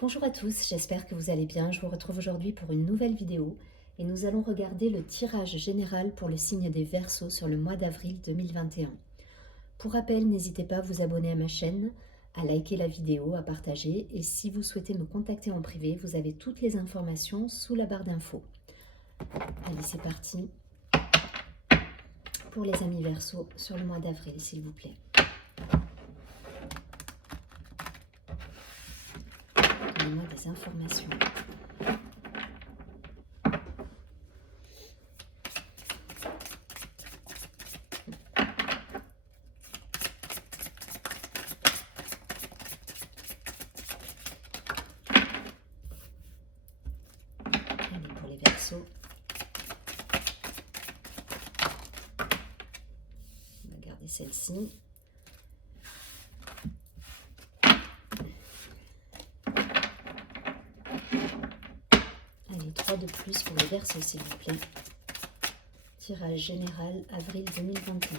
Bonjour à tous, j'espère que vous allez bien. Je vous retrouve aujourd'hui pour une nouvelle vidéo et nous allons regarder le tirage général pour le signe des Verseaux sur le mois d'avril 2021. Pour rappel, n'hésitez pas à vous abonner à ma chaîne, à liker la vidéo, à partager et si vous souhaitez me contacter en privé, vous avez toutes les informations sous la barre d'infos. Allez, c'est parti pour les amis Verseaux sur le mois d'avril, s'il vous plaît. Donnez-moi des informations. Allez, pour les Verseaux. On va garder celle-ci. Allez, 3 de plus pour les Verseaux, s'il vous plaît. Tirage général avril 2021.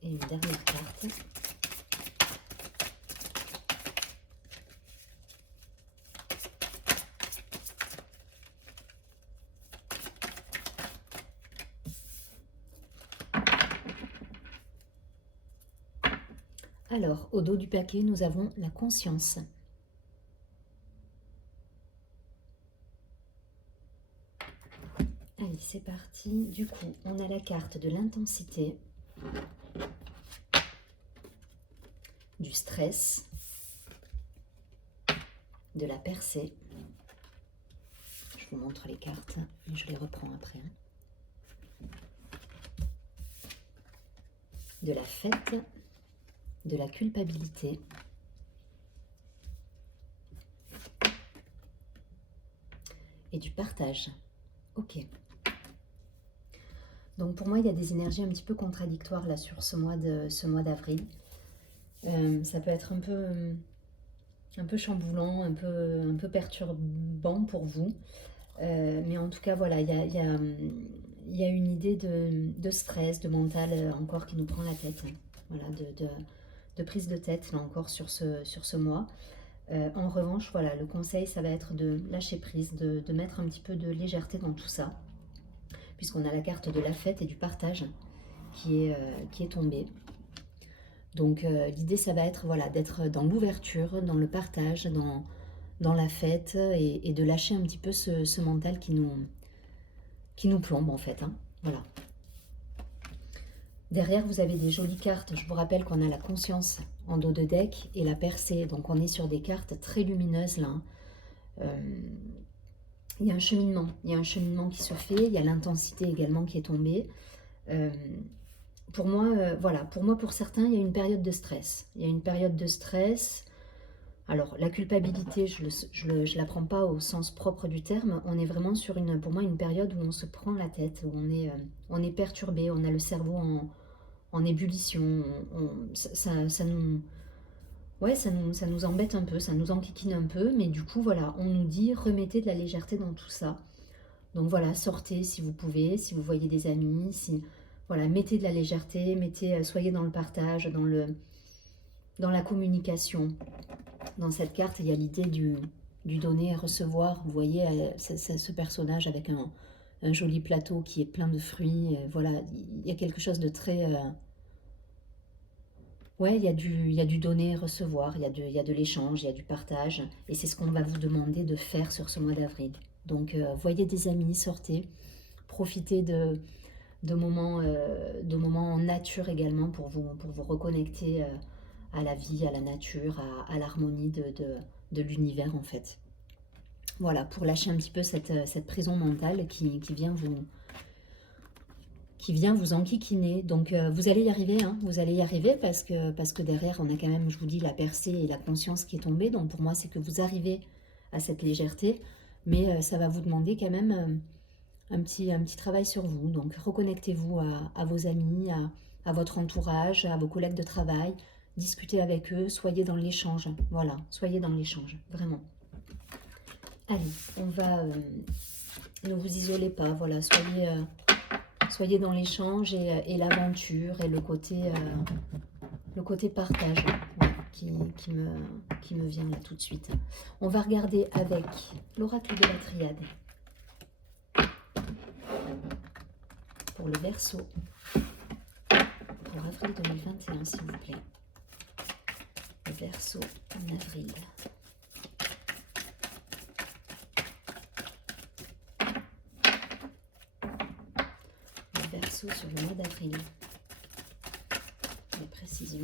Et une dernière carte. Alors, au dos du paquet, nous avons la conscience. Allez, c'est parti. Du coup, on a la carte de l'intensité, du stress, de la percée. Je vous montre les cartes, et je les reprends après. De la fête, de la culpabilité, et du partage. Ok. Donc pour moi, il y a des énergies un petit peu contradictoires là sur ce mois d'avril. Ça peut être un peu chamboulant, un peu perturbant pour vous. Mais en tout cas, voilà, il y a une idée de stress, de mental encore qui nous prend la tête. Voilà, de prise de tête là encore sur ce mois. En revanche, voilà, le conseil, ça va être de lâcher prise, de mettre un petit peu de légèreté dans tout ça, puisqu'on a la carte de la fête et du partage qui est tombée. Donc l'idée, ça va être voilà, d'être dans l'ouverture, dans le partage, dans la fête et de lâcher un petit peu ce mental qui nous plombe en fait. Voilà. Derrière, vous avez des jolies cartes. Je vous rappelle qu'on a la conscience en dos de deck et la percée. Donc on est sur des cartes très lumineuses là. Il y a un cheminement qui se fait. Il y a l'intensité également qui est tombée. Pour moi, voilà, pour certains, il y a une période de stress. Il y a une période de stress. Alors, la culpabilité, je la prends pas au sens propre du terme. On est vraiment sur, pour moi, une période où on se prend la tête, où on est perturbé, on a le cerveau en ébullition. Ça nous, ouais, ça nous embête un peu, ça nous enquiquine un peu. Mais du coup, voilà, on nous dit, remettez de la légèreté dans tout ça. Donc voilà, sortez si vous pouvez, si vous voyez des amis, voilà, mettez de la légèreté, soyez dans le partage, dans la communication. Dans cette carte, il y a l'idée du donner et recevoir. Vous voyez, ce personnage avec un joli plateau qui est plein de fruits. Voilà, il y a quelque chose de très... Ouais, il y a du donner et recevoir, il y a de l'échange, il y a du partage. Et c'est ce qu'on va vous demander de faire sur ce mois d'avril. Donc, voyez des amis, sortez, profitez de moments en nature également pour vous reconnecter à la vie, à la nature, à l'harmonie de l'univers en fait. Voilà, pour lâcher un petit peu cette prison mentale qui vient vous enquiquiner. Donc vous allez y arriver, vous allez y arriver parce que derrière on a quand même, je vous dis, la percée et la conscience qui est tombée. Donc pour moi c'est que vous arrivez à cette légèreté, mais ça va vous demander quand même un petit travail sur vous. Donc reconnectez-vous à vos amis, à votre entourage, à vos collègues de travail. Discutez avec eux, soyez dans l'échange. Voilà, soyez dans l'échange, vraiment. Allez, on va... ne vous isolez pas, voilà, soyez dans l'échange et l'aventure et le côté partage, voilà, qui me vient là tout de suite. On va regarder avec l'oracle de la Triade pour le Verseau pour avril 2021, s'il vous plaît. Le Verseau en avril. Le Verseau sur le mois d'avril. Les précisions.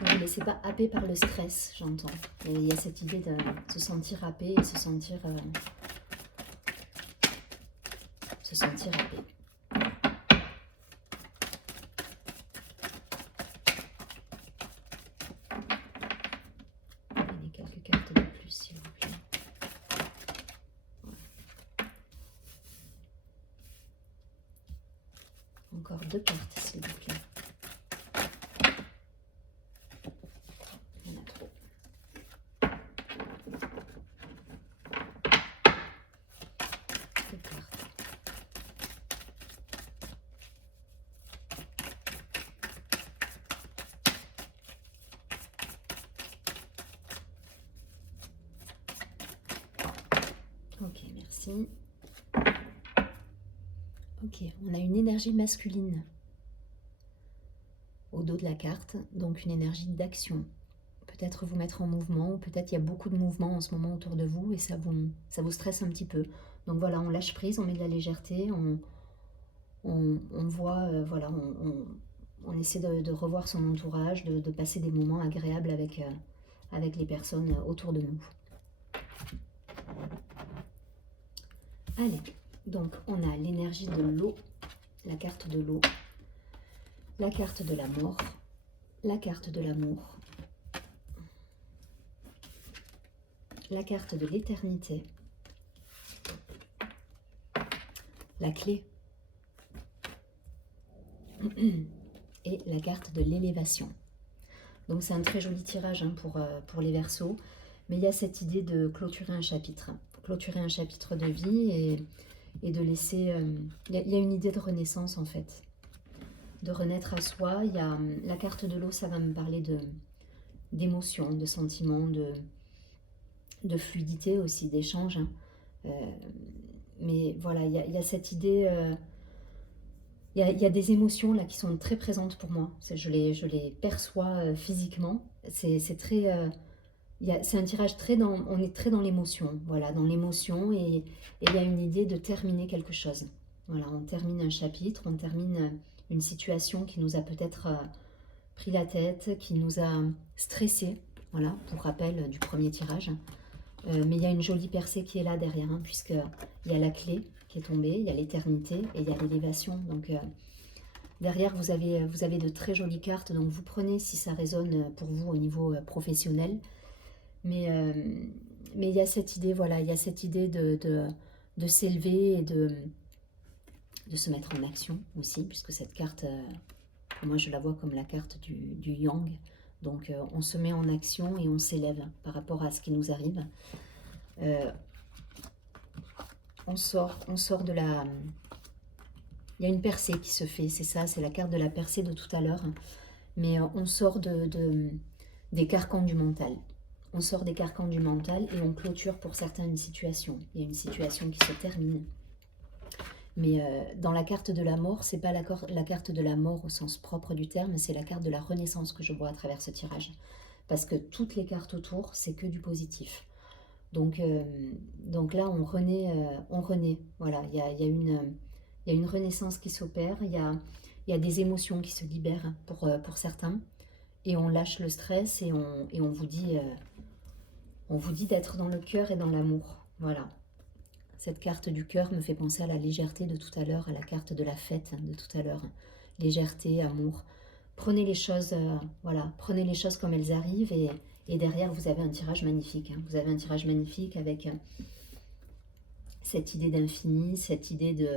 Ne vous laissez pas happer par le stress, j'entends. Il y a cette idée de se sentir happé et se sentir happé. Prenez quelques cartes de plus, s'il vous plaît. Voilà. Encore 2 cartes, s'il vous plaît. Il y en a trop. Deux cartes. Ok, merci. Ok, on a une énergie masculine au dos de la carte, donc une énergie d'action. Peut-être vous mettre en mouvement, ou peut-être il y a beaucoup de mouvements en ce moment autour de vous et ça vous stresse un petit peu. Donc voilà, on lâche prise, on met de la légèreté, on voit, voilà, on essaie de revoir son entourage, de passer des moments agréables avec les personnes autour de nous. Allez, donc on a l'énergie de l'eau, la carte de l'eau, la carte de la mort, la carte de l'amour, la carte de l'éternité, la clé et la carte de l'élévation. Donc c'est un très joli tirage hein, pour les Verseaux, mais il y a cette idée de clôturer un chapitre de vie et de laisser... il y a une idée de renaissance en fait, de renaître à soi. Il y a la carte de l'eau, ça va me parler d'émotions, de sentiments, de fluidité aussi, d'échange. Hein. Mais voilà, il y a cette idée... il y a des émotions là qui sont très présentes pour moi. Je les perçois physiquement. C'est très... c'est un tirage on est très dans l'émotion, voilà, dans l'émotion et il y a une idée de terminer quelque chose. Voilà, on termine un chapitre, on termine une situation qui nous a peut-être pris la tête, qui nous a stressé, voilà, pour rappel du premier tirage. Mais il y a une jolie percée qui est là derrière, hein, puisqu'il y a la clé qui est tombée, il y a l'éternité et il y a l'élévation. Donc derrière, vous avez de très jolies cartes, donc vous prenez si ça résonne pour vous au niveau professionnel. Mais il y a cette idée, voilà, il y a cette idée de s'élever et de se mettre en action aussi, puisque cette carte, pour moi je la vois comme la carte du yang. Donc on se met en action et on s'élève par rapport à ce qui nous arrive. On sort de la... Il y a une percée qui se fait, c'est ça, c'est la carte de la percée de tout à l'heure. Mais on sort des carcans du mental. On sort des carcans du mental et on clôture pour certains une situation. Il y a une situation qui se termine. Mais dans la carte de la mort, c'est pas la carte de la mort au sens propre du terme, c'est la carte de la renaissance que je vois à travers ce tirage. Parce que toutes les cartes autour, c'est que du positif. Donc là, on renaît. Voilà, il y a une renaissance qui s'opère, il y a des émotions qui se libèrent pour certains. Et on lâche le stress et on vous dit d'être dans le cœur et dans l'amour. Voilà. Cette carte du cœur me fait penser à la légèreté de tout à l'heure, à la carte de la fête de tout à l'heure. Légèreté, amour. Prenez les choses, voilà, prenez les choses comme elles arrivent et derrière vous avez un tirage magnifique. Hein. Vous avez un tirage magnifique avec cette idée d'infini, cette idée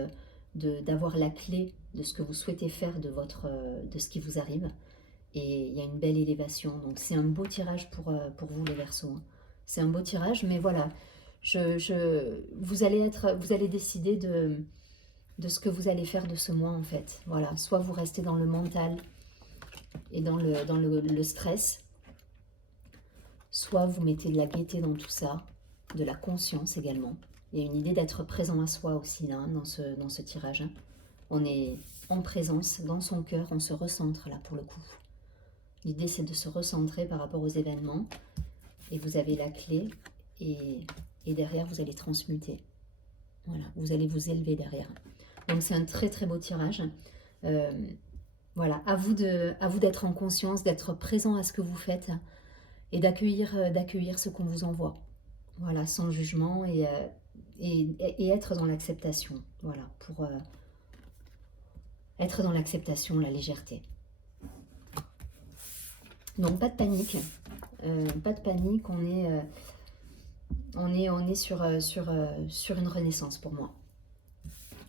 d'avoir la clé de ce que vous souhaitez faire de ce qui vous arrive. Et il y a une belle élévation. Donc c'est un beau tirage pour vous les Verseaux. Hein. C'est un beau tirage, mais voilà, vous allez décider de ce que vous allez faire de ce mois en fait. Voilà, soit vous restez dans le mental et dans le stress, soit vous mettez de la gaieté dans tout ça, de la conscience également. Il y a une idée d'être présent à soi aussi là, dans ce tirage. Hein. On est en présence, dans son cœur, on se recentre là pour le coup. L'idée c'est de se recentrer par rapport aux événements et vous avez la clé et derrière vous allez transmuter. Voilà, vous allez vous élever derrière. Donc c'est un très très beau tirage. Voilà, à vous d'être en conscience, d'être présent à ce que vous faites et d'accueillir ce qu'on vous envoie. Voilà, sans jugement et être dans l'acceptation. Voilà, pour être dans l'acceptation, la légèreté. Donc pas de panique, pas de panique, on est sur une renaissance pour moi.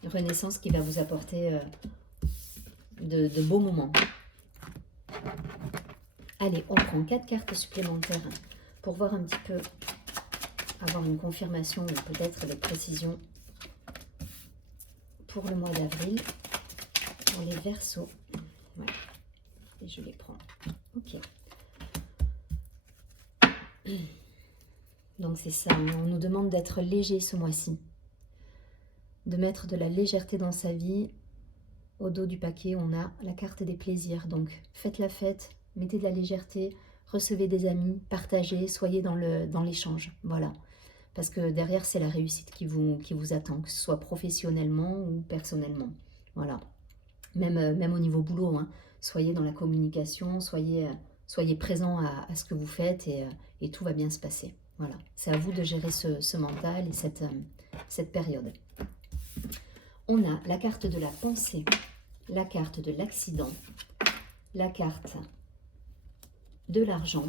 Une renaissance qui va vous apporter de beaux moments. Allez, on prend 4 cartes supplémentaires pour voir un petit peu, avoir une confirmation ou peut-être des précisions pour le mois d'avril, pour les Verseaux. Ouais. Et je les prends. Ok. Donc c'est ça, on nous demande d'être léger ce mois-ci, de mettre de la légèreté dans sa vie. Au dos du paquet, on a la carte des plaisirs, donc faites la fête, mettez de la légèreté, recevez des amis, partagez, soyez dans l'échange, voilà. Parce que derrière, c'est la réussite qui vous attend, que ce soit professionnellement ou personnellement, voilà. Même au niveau boulot, hein, soyez dans la communication, soyez présent à ce que vous faites et tout va bien se passer. Voilà, c'est à vous de gérer ce mental et cette période. On a la carte de la pensée, la carte de l'accident, la carte de l'argent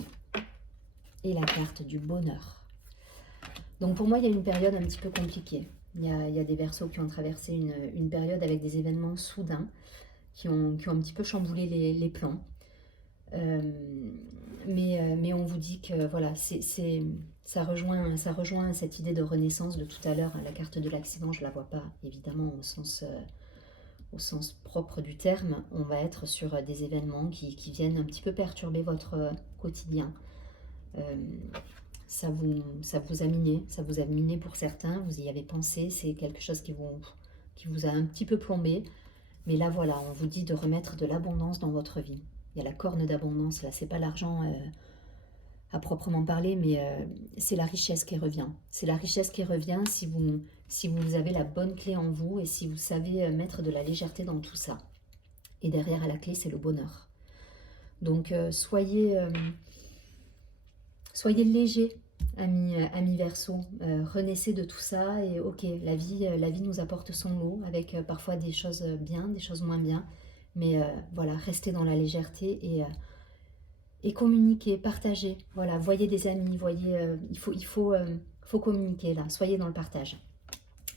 et la carte du bonheur. Donc pour moi, il y a une période un petit peu compliquée. Il y a des Verseaux qui ont traversé une période avec des événements soudains qui ont un petit peu chamboulé les plans. Mais on vous dit que voilà, ça rejoint cette idée de renaissance de tout à l'heure. La carte de l'accident, je ne la vois pas évidemment au sens propre du terme. On va être sur des événements qui viennent un petit peu perturber votre quotidien. Ça vous a miné pour certains, vous y avez pensé, c'est quelque chose qui vous a un petit peu plombé. Mais là voilà, on vous dit de remettre de l'abondance dans votre vie. Il y a la corne d'abondance, là, c'est pas l'argent à proprement parler, mais c'est la richesse qui revient. C'est la richesse qui revient si vous avez la bonne clé en vous et si vous savez mettre de la légèreté dans tout ça. Et derrière, à la clé, c'est le bonheur. Donc, soyez léger, amis Verseaux. Renaissez de tout ça et ok, la vie nous apporte son lot avec parfois des choses bien, des choses moins bien. Mais voilà, restez dans la légèreté et communiquez, partagez. Voilà, voyez des amis, voyez, il faut communiquer là, soyez dans le partage.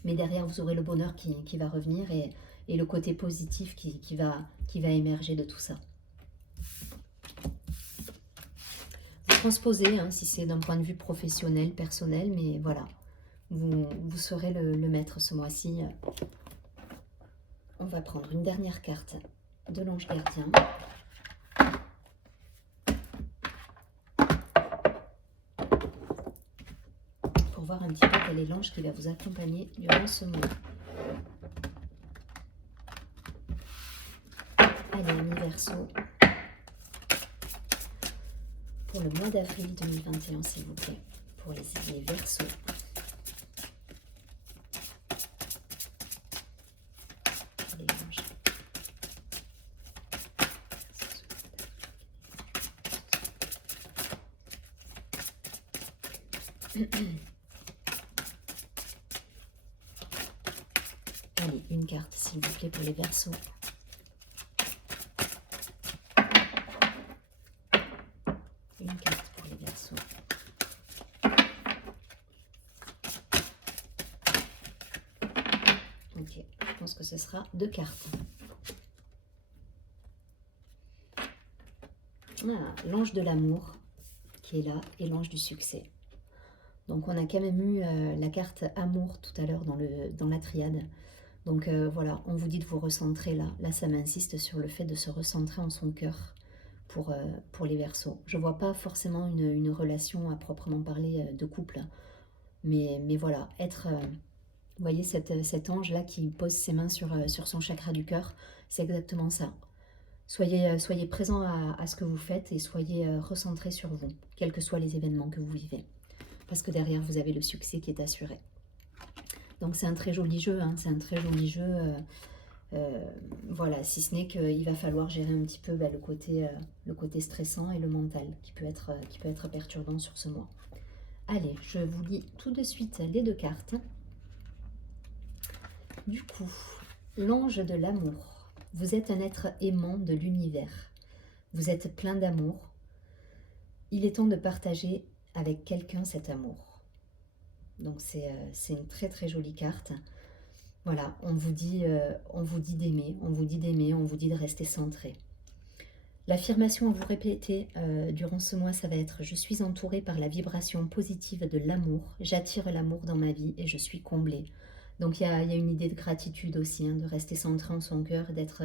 Mais derrière, vous aurez le bonheur qui va revenir et le côté positif qui va émerger de tout ça. Vous transposez, hein, si c'est d'un point de vue professionnel, personnel, mais voilà, vous serez le maître ce mois-ci. On va prendre une dernière carte de l'ange gardien. Pour voir un petit peu quel est l'ange qui va vous accompagner durant ce mois. Allez, amis Verseaux. Pour le mois d'avril 2021, s'il vous plaît. Pour les Verseaux. Allez, une carte s'il vous plaît pour les Verseaux. pense que ce sera 2 cartes. Ah, l'ange de l'amour qui est là et l'ange du succès. Donc on a quand même eu la carte amour tout à l'heure dans la triade. Donc voilà, on vous dit de vous recentrer là. Là, ça m'insiste sur le fait de se recentrer en son cœur pour les Verseaux. Je ne vois pas forcément une relation à proprement parler de couple. Mais voilà, être... vous voyez cet ange-là qui pose ses mains sur son chakra du cœur, c'est exactement ça. Soyez présent à ce que vous faites et soyez recentrés sur vous, quels que soient les événements que vous vivez. Parce que derrière, vous avez le succès qui est assuré. Donc c'est un très joli jeu, hein, c'est un très joli jeu. Voilà, si ce n'est qu'il va falloir gérer un petit peu le côté stressant et le mental qui peut être perturbant sur ce mois. Allez, je vous lis tout de suite les 2 cartes. Du coup, l'ange de l'amour. Vous êtes un être aimant de l'univers. Vous êtes plein d'amour. Il est temps de partager avec quelqu'un cet amour. Donc c'est une très très jolie carte. Voilà, on vous dit d'aimer, on vous dit d'aimer, on vous dit de rester centré. L'affirmation à vous répéter durant ce mois, ça va être « Je suis entourée par la vibration positive de l'amour, j'attire l'amour dans ma vie et je suis comblée ». Donc il y a une idée de gratitude aussi, hein, de rester centré en son cœur, d'être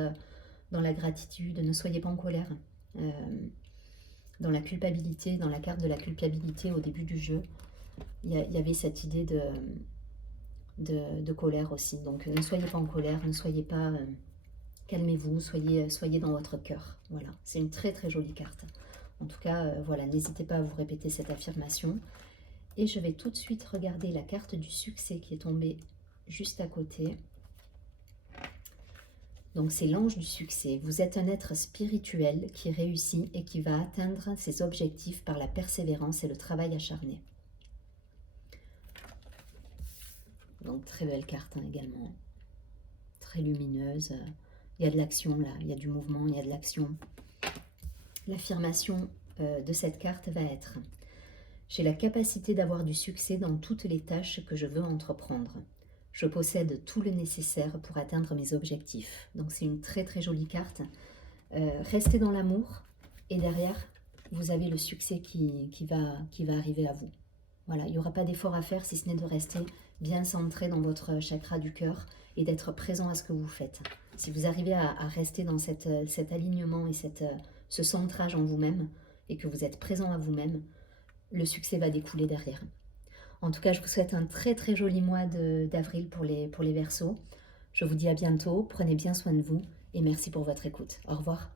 dans la gratitude, ne soyez pas en colère. Dans la culpabilité, dans la carte de la culpabilité au début du jeu, il y avait cette idée de colère aussi. Donc ne soyez pas en colère, ne soyez pas... calmez-vous, soyez dans votre cœur. Voilà, c'est une très très jolie carte. En tout cas, voilà, n'hésitez pas à vous répéter cette affirmation. Et je vais tout de suite regarder la carte du succès qui est tombée juste à côté. Donc c'est l'ange du succès. Vous êtes un être spirituel qui réussit et qui va atteindre ses objectifs par la persévérance et le travail acharné. Donc très belle carte hein, également. Très lumineuse. Il y a de l'action là, il y a du mouvement, il y a de l'action. L'affirmation de cette carte va être « J'ai la capacité d'avoir du succès dans toutes les tâches que je veux entreprendre. Je possède tout le nécessaire pour atteindre mes objectifs. » Donc c'est une très très jolie carte. Restez dans l'amour et derrière, vous avez le succès qui va arriver à vous. Voilà, il n'y aura pas d'effort à faire si ce n'est de rester bien centré dans votre chakra du cœur et d'être présent à ce que vous faites. Si vous arrivez à rester dans cet alignement et ce centrage en vous-même et que vous êtes présent à vous-même, le succès va découler derrière. En tout cas, je vous souhaite un très très joli mois d'avril pour les Verseaux. Je vous dis à bientôt, prenez bien soin de vous et merci pour votre écoute. Au revoir.